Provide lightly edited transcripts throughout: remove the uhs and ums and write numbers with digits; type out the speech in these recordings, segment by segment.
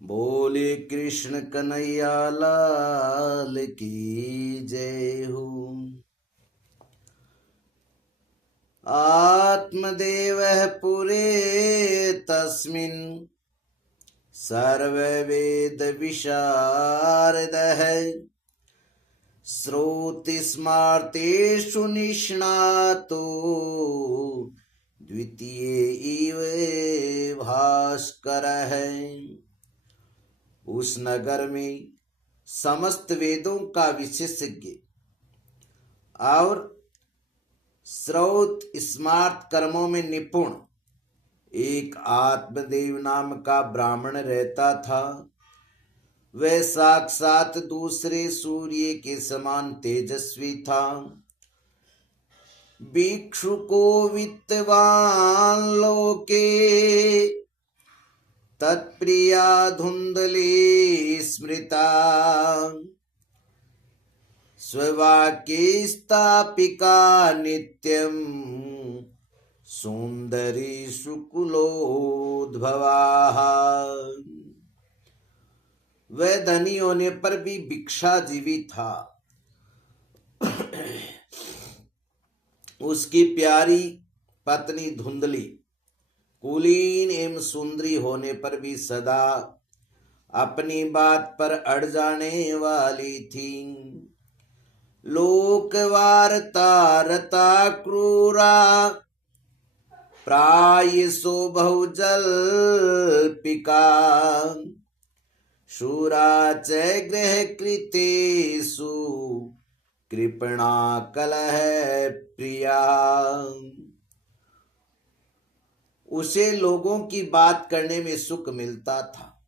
बोले कृष्ण कन्हैया लाल की जय हो। आत्मदेवः पुरे तस्मिन् सर्ववेद विशारदः श्रुतिस्मृतिषु निष्णातो द्वितीय इव भास्करः। उस नगर में समस्त वेदों का विशेषज्ञ और श्रौत स्मार्त कर्मों में निपुण एक आत्मदेव नाम का ब्राह्मण रहता था। वह साक्षात दूसरे सूर्य के समान तेजस्वी था। भिक्षुको वित्तवान लोके तत्प्रिया धुंधली स्मृता स्ववाक्ये स्थापिका नित्यं सुंदरी शुकुलोद्भवाः। वह धनी होने पर भी भिक्षाजीवी था। उसकी प्यारी पत्नी धुंधली कुलीन एवं सुंदरी होने पर भी सदा अपनी बात पर अड़ जाने वाली थी। लोक वार्ता रता क्रूरा प्रायसो बहुजल्पिका शूरा च गृह कृतेषु कृपणा कलह प्रिया। उसे लोगों की बात करने में सुख मिलता था।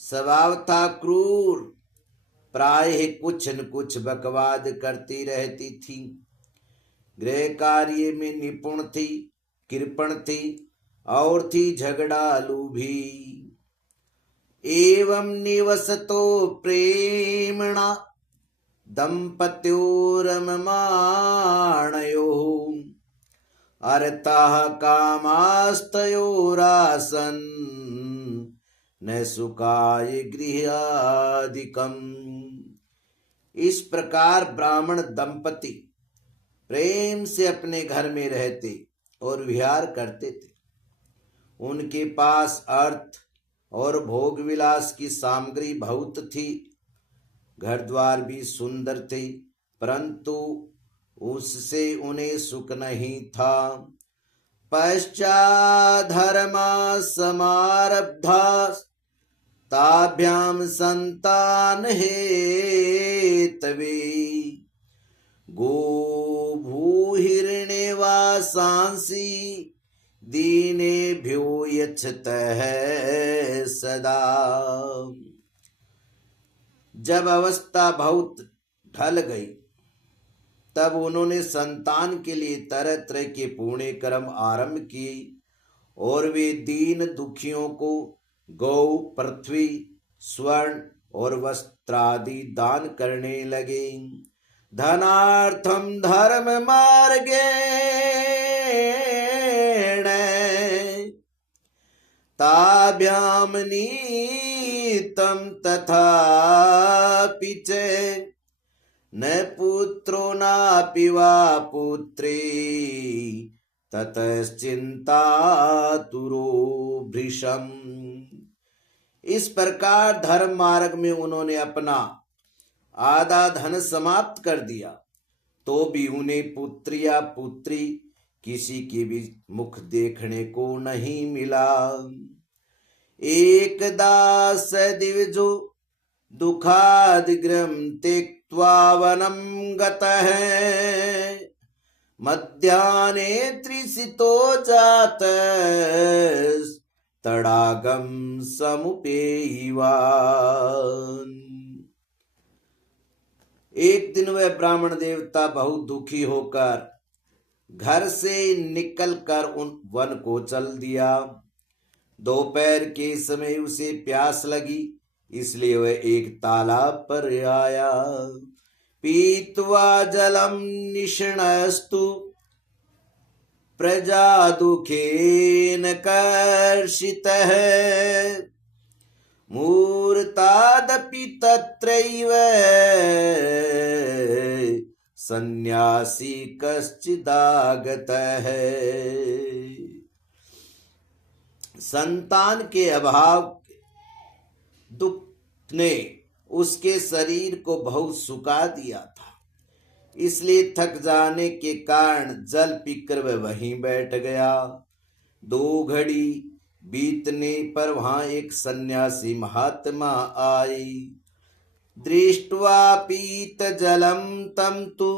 स्वभाव था क्रूर, प्रायः कुछ न कुछ बकवाद करती रहती थी। गृह कार्य में निपुण थी, कृपण थी और थी झगड़ालू भी। एवं निवसतो प्रेमणा दंपत्योरममाणयोः अर्थाः कामास्तयोरासन् न सुखाय गृहादिकम्। इस प्रकार ब्राह्मण दंपति प्रेम से अपने घर में रहते और विहार करते थे। उनके पास अर्थ और भोग विलास की सामग्री बहुत थी। घर द्वार भी सुंदर थे, परंतु उससे उन्हें सुख नहीं था। पश्चात् धर्मा समारब्धा ताभ्याम संतान हेतवे गो भूहिरण्यवासांसि दीनेभ्यो यच्छतः सदा। जब अवस्था बहुत ढल गई तब उन्होंने संतान के लिए तरह तरह के पुण्य कर्म आरंभ किए और वे दीन दुखियों को गौ, पृथ्वी, स्वर्ण और वस्त्रादि दान करने लगे। धनार्थम धर्म मार्गेण ताभ्याम नीतम तथापि च न पुत्रो नापि वा पुत्री ततश्चिंतातुरो भृशम्। इस प्रकार धर्म मार्ग में उन्होंने अपना आधा धन समाप्त कर दिया, तो भी उन्हें पुत्र या पुत्री किसी के भी मुख देखने को नहीं मिला। एकदा सदिवजो दुखादिग्रम त्यक्त्वा वनं गतः मध्याह्ने त्रिसितो जातस्तडागं समुपेयिवान्। एक दिन वह ब्राह्मण देवता बहुत दुखी होकर घर से निकलकर उन वन को चल दिया। दोपहर के समय उसे प्यास लगी, इसलिए वह एक तालाब पर आया। पीत्वा जलम निष्णस्तु प्रजा दुखेन कर्षितः मूर्तादपि तत्रैव सन्यासी कश्चिदागतः। संतान के अभाव दुख ने उसके शरीर को बहुत सुखा दिया था, इसलिए थक जाने के कारण जल पीकर वह वहीं बैठ गया। 2 घड़ी बीतने पर वहां एक सन्यासी महात्मा आई। दृष्ट्वा पीत जलम तम तु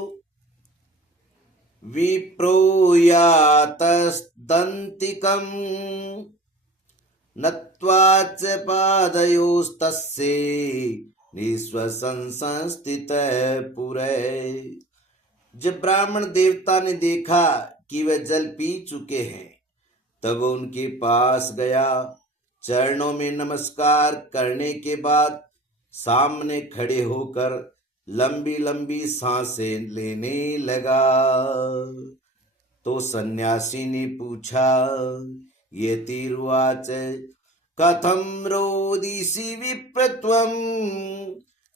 विप्रो यातदन्तिकम् नत्वा च पादयोस्तस्ये निःश्वसन संस्थितः पुरे। जब ब्राह्मण देवता ने देखा कि वह जल पी चुके हैं, तब उनके पास गया। चरणों में नमस्कार करने के बाद सामने खड़े होकर लंबी लंबी सांसें लेने लगा। तो सन्यासी ने पूछा, यतिर्वाच कथं रोदिषि विप्रत्वं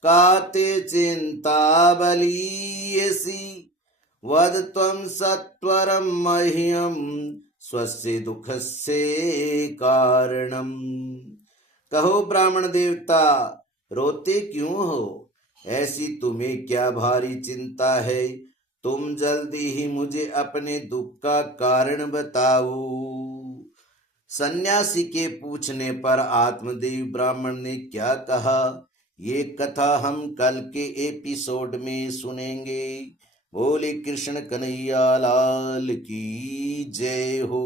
काते चिंता बलीयसि वद त्वं सत्वरं मह्यं स्वस्य दुःखस्य कारणम्। कहो ब्राह्मण देवता, रोते क्यों हो? ऐसी तुम्हें क्या भारी चिंता है? तुम जल्दी ही मुझे अपने दुख का कारण बताओ। सन्यासी के पूछने पर आत्मदेव ब्राह्मण ने क्या कहा, ये कथा हम कल के एपिसोड में सुनेंगे। बोले कृष्ण कन्हैया लाल की जय हो।